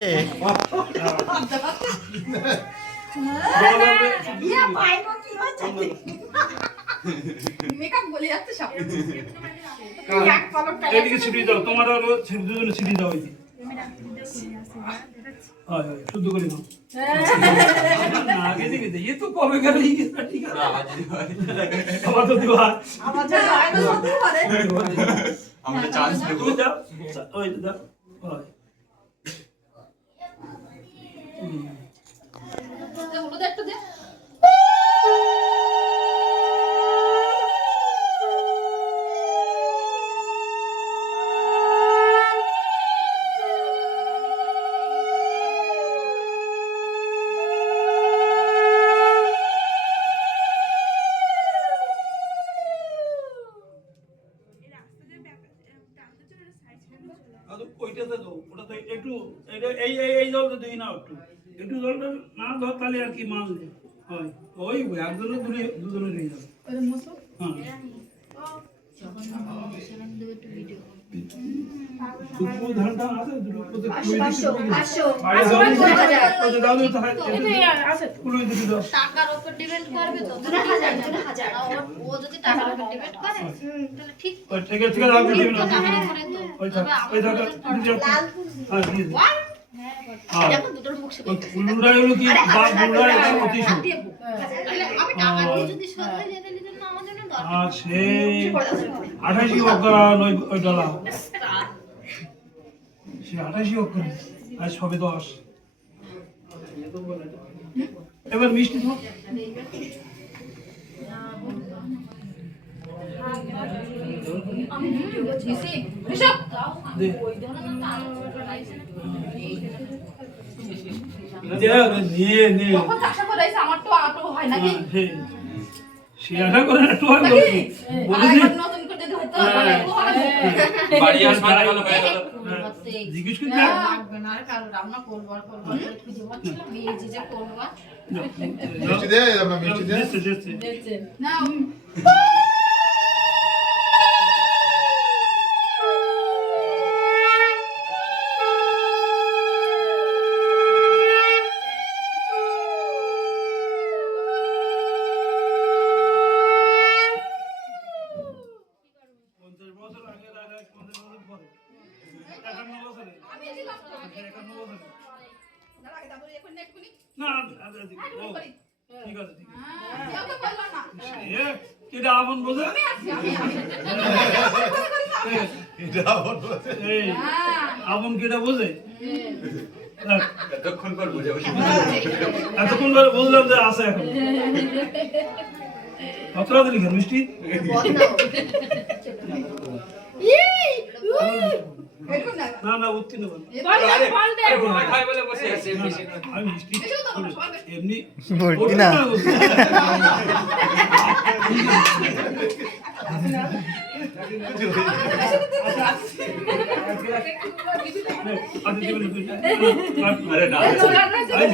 এদিকে ছিটিয়ে দাও, তোমার আরো দুজনে ছিটিয়ে দাও। শুদ্ধ করে দাও। এ তো কবে গেল ঠিক আছে। আমার তো দিবা আমাদের চান্স দেবো। দাও ওই দাও। ওইটাতে দাও, ওটাতে একটু এই এই এই জলটা দিই না, একটু জলটা না দাও তাহলে আর কি মানলে হয়। ওই একজনের দূরে দুজনে নিয়ে যাবে। টাকার উপর ডিপেন্ড করবে তো। 2000 ও যদি টাকার উপর ডিপেন্ড করে তাহলে ঠিক ঠিক আছে, ওই থাক ওই থাক এখন দুটোর মুখ সে ফুলুরা হলো কি বা ফুলুরা এটা অতি সুন্দর। আমি টাকা দিয়ে যদি শোধ হয়ে যেতে দিতেন না আমার জন্য দরকার। আর সেই 28 অক্ষরা ওই ডলার সে 28 অক্ষর আজ সবে 10। এবার মিষ্টি দাও। জিজ্ঞেস করতে রান্না করবো আর করবো খুঁজে পাচ্ছিলাম এই যে করবো মিষ্টি দে, আমরা মিষ্টি দে। না আপন বোঝে আপন কেটা বোঝে এতক্ষণ পর বুঝে এতক্ষণ ধরে বুঝলাম যে আছে এখন। কতটা দিলি কেন মিষ্টি? না না উত্তীর্ণ আমি মিষ্টি এমনি না আরে না